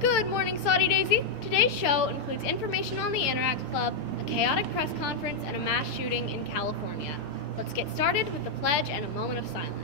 Good morning, Saudi Daisy. Today's show includes information on the Interact Club, a chaotic press conference, and a mass shooting in California. Let's get started with the pledge and a moment of silence.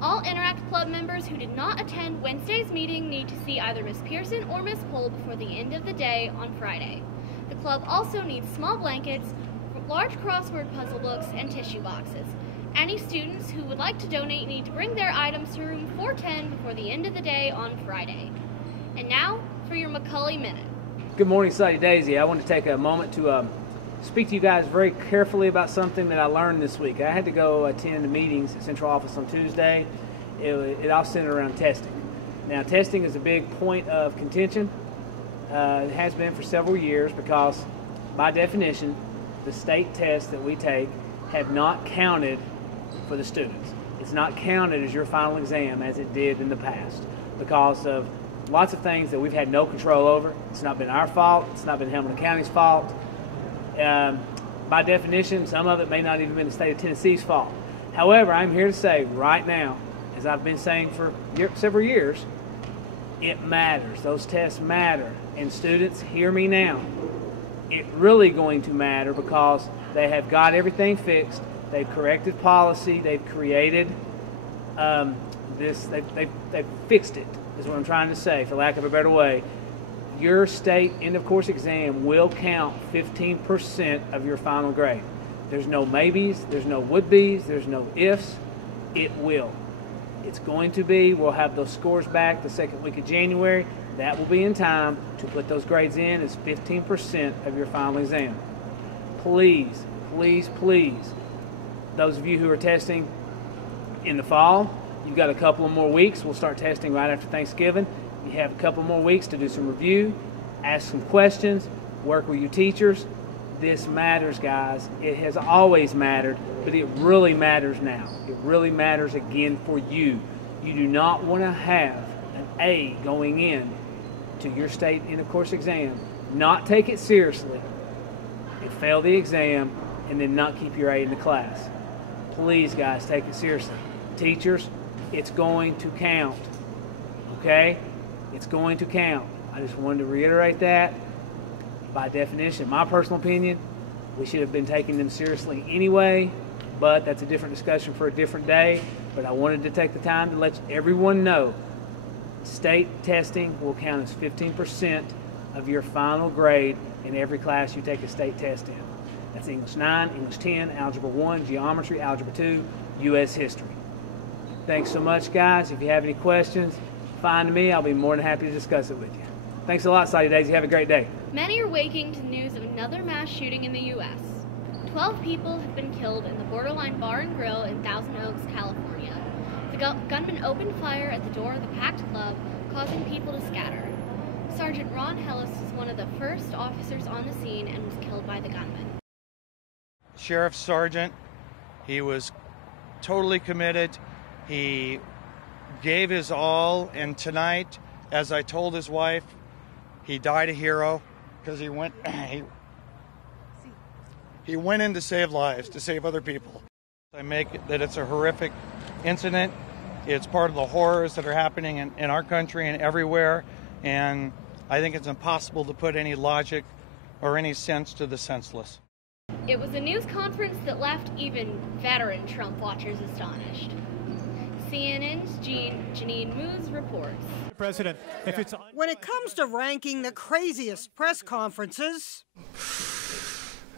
All Interact Club members who did not attend Wednesday's meeting need to see either Miss Pearson or Miss Pohl before the end of the day on Friday. The club also needs small blankets, large crossword puzzle books, and tissue boxes. Any students who would like to donate need to bring their items to room 410 before the end of the day on Friday. And now for your McCully Minute. Good morning, Saudi Daisy. I want to take a moment to speak to you guys very carefully about something that I learned this week. I had to go attend the meetings at Central Office on Tuesday. It all centered around testing. Now, testing is a big point of contention. It has been for several years because, by definition, the state tests that we take have not counted for the students. It's not counted as your final exam as it did in the past because of lots of things that we've had no control over. It's not been our fault. It's not been Hamilton County's fault. By definition, some of it may not even been the state of Tennessee's fault. However, I'm here to say right now, as I've been saying for several years, it matters. Those tests matter. And students, hear me now. It's really going to matter because they have got everything fixed. They've corrected policy. They've created they've fixed it, is what I'm trying to say, for lack of a better way. Your state end-of-course exam will count 15% of your final grade. There's no maybes, there's no would-bes, there's no ifs. It will. It's going to be. We'll have those scores back the second week of January. That will be in time to put those grades in as 15% of your final exam. Please, please, please, those of you who are testing in the fall, you've got a couple of more weeks. We'll start testing right after Thanksgiving. You have a couple more weeks to do some review, ask some questions, work with your teachers. This matters, guys. It has always mattered, but it really matters now. It really matters again for you. You do not want to have an A going in to your state end-of-course exam, not take it seriously, and fail the exam, and then not keep your A in the class. Please, guys, take it seriously. Teachers, it's going to count, okay? It's going to count. I just wanted to reiterate that. By definition, my personal opinion, we should have been taking them seriously anyway, but that's a different discussion for a different day. But I wanted to take the time to let everyone know state testing will count as 15% of your final grade in every class you take a state test in. That's English 9, English 10, Algebra 1, Geometry, Algebra 2, U.S. History. Thanks so much, guys. If you have any questions, find me. I'll be more than happy to discuss it with you. Thanks a lot, Saudi Daisy. Have a great day. Many are waking to news of another mass shooting in the U.S. 12 people have been killed in the Borderline Bar and Grill in Thousand Oaks, California. The gunman opened fire at the door of the packed club, causing people to scatter. Sergeant Ron Hellis was one of the first officers on the scene and was killed by the gunman. Sheriff Sergeant, he was totally committed. He gave his all, and tonight, as I told his wife, he died a hero because he went in to save lives, to save other people. I make that it's a horrific incident. It's part of the horrors that are happening in our country and everywhere, and I think it's impossible to put any logic or any sense to the senseless. It was a news conference that left even veteran Trump watchers astonished. CNN's Janine Moose reports. President, if it's when it comes to ranking the craziest press conferences,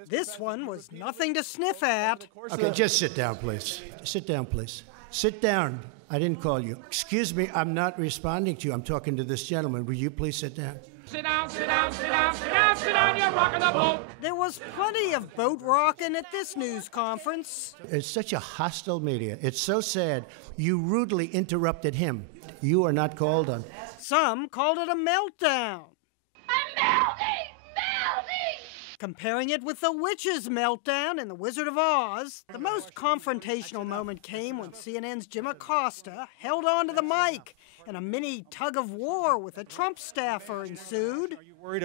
this one was nothing to sniff at. Okay, just sit down, please. Sit down, please. Sit down. I didn't call you. Excuse me, I'm not responding to you. I'm talking to this gentleman. Will you please sit down? Sit down, sit down, sit down, sit down, sit down, you're rocking the boat. There was plenty of boat rocking at this news conference. It's such a hostile media. It's so sad. You rudely interrupted him. You are not called on. Some called it a meltdown. I'm melting! Melting! Comparing it with the witch's meltdown in The Wizard of Oz, the most confrontational moment came when CNN's Jim Acosta held on to the mic and a mini tug-of-war with a Trump staffer ensued.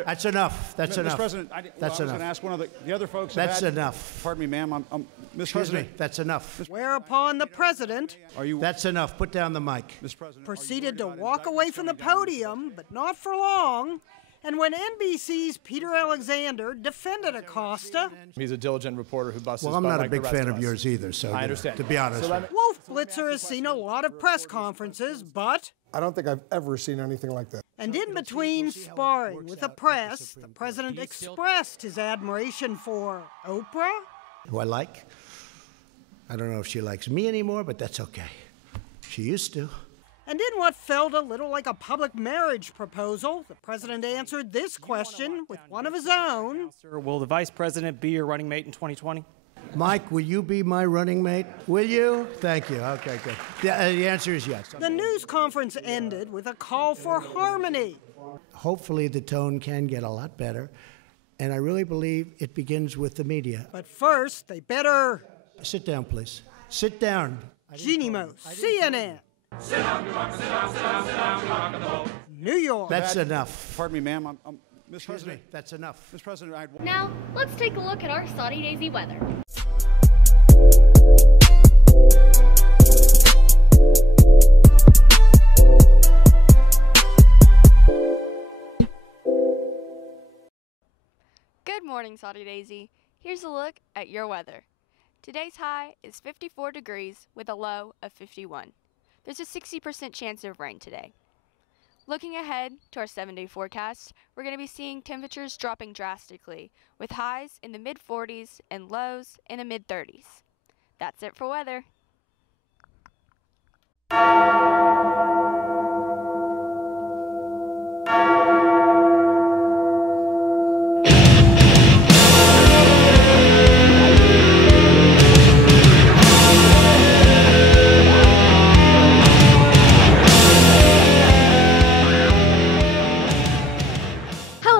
That's enough. That's enough. Mr. President, that's I was enough. going to ask one of the other folks. That's enough. Pardon me, ma'am. Mr. Excuse President. me. That's enough. Whereupon the president That's enough. Put down the mic. Mr. President, proceeded to walk away from the podium, but not for long. And when NBC's Peter Alexander defended Acosta, he's a diligent reporter who busts. Well, I'm not a big fan of yours either, so I understand. To be honest. Wolf Blitzer has seen a lot of press conferences, but I don't think I've ever seen anything like that. and in between sparring with the press, the president expressed his admiration for Oprah, who I like. I don't know if she likes me anymore, but that's okay. She used to. and in what felt a little like a public marriage proposal, the president answered this question with one of his own. Sir, will the vice president be your running mate in 2020? Mike, will you be my running mate? Will you? Thank you. Okay, good. The answer is yes. The news conference ended with a call for harmony. Hopefully the tone can get a lot better, and I really believe it begins with the media. But first, they better... Sit down, please. Sit down. Jeannie Moose, CNN. Sit down, you're rocking, sit down, sit down, sit down, you're rocking the boat. New York. That's enough. Pardon me, ma'am. Mr. Excuse President. me. That's enough. Mr. President, Now, let's take a look at our Saudi Daisy weather. Good morning, Saudi Daisy. Here's a look at your weather. Today's high is 54 degrees with a low of 51. There's a 60% chance of rain today. Looking ahead to our 7-day forecast, we're going to be seeing temperatures dropping drastically, with highs in the mid-40s and lows in the mid-30s. That's it for weather.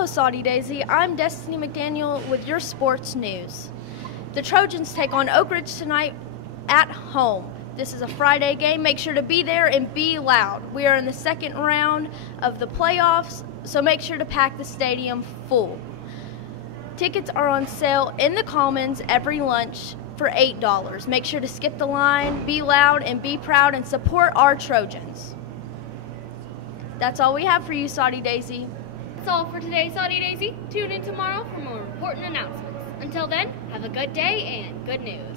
Saudi Daisy. I'm Destiny McDaniel with your sports news. The Trojans take on Oak Ridge tonight at home. This is a Friday game. Make sure to be there and be loud. We are in the second round of the playoffs, so make sure to pack the stadium full. Tickets are on sale in the Commons every lunch for $8. Make sure to skip the line, be loud, and be proud, and support our Trojans. That's all we have for you, Saudi Daisy. That's all for today, Saudi Daisy. Tune in tomorrow for more important announcements. Until then, have a good day and good news.